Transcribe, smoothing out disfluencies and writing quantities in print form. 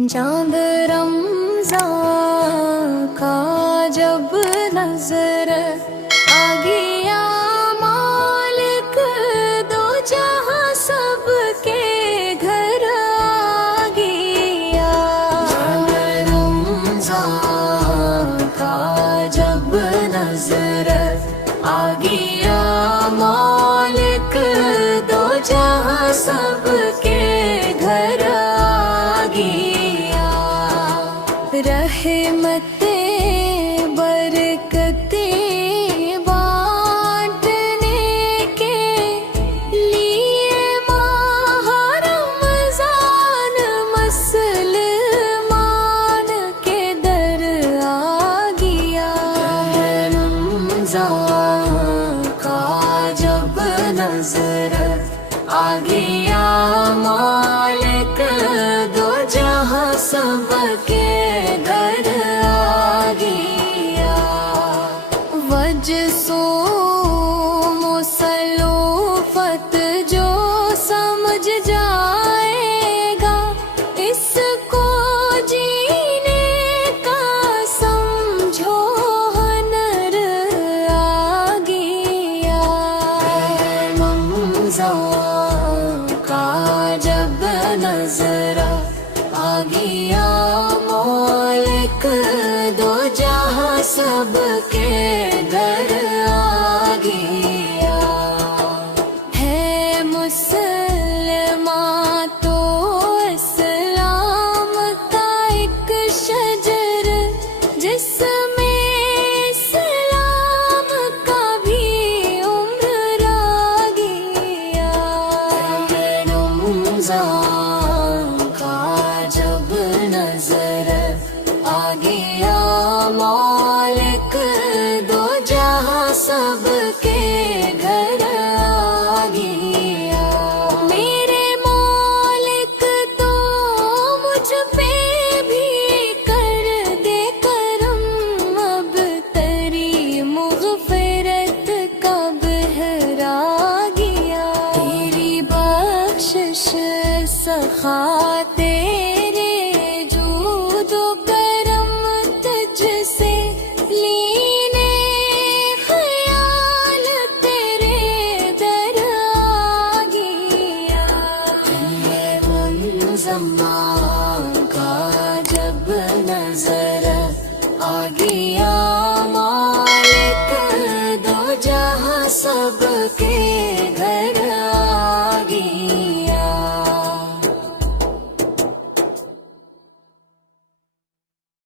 चांद रमज़ान का जब नजर आ गया, मालिक दो जहां सबके घर आ गया। चांद रमज़ान का जब नजर आ गया, मालिक दो जहां सबके घर आ गया। रहमते बरकते बांटने के लिए माह रमज़ान मुसलमान के दर आ गया। रमज़ान का जब नजर आ गया, मालिक दो जहां सबके घर आ गया। वजसो मुसल्लफ़त जो समझ जाएगा, इसको जीने का समझो हुनर आ गया। रमज़ान का जब नजर आ गया, मालिक दो जहां सबके घर आ गया। है मुसलमान तो इस्लाम का एक शजर, जिसमें इस्लाम का भी उम्र आ गया। रमज़ान का जब नजर आ गया, मालिक दो जहां सबके घर आ गया। मेरे मालिक तो मुझ पे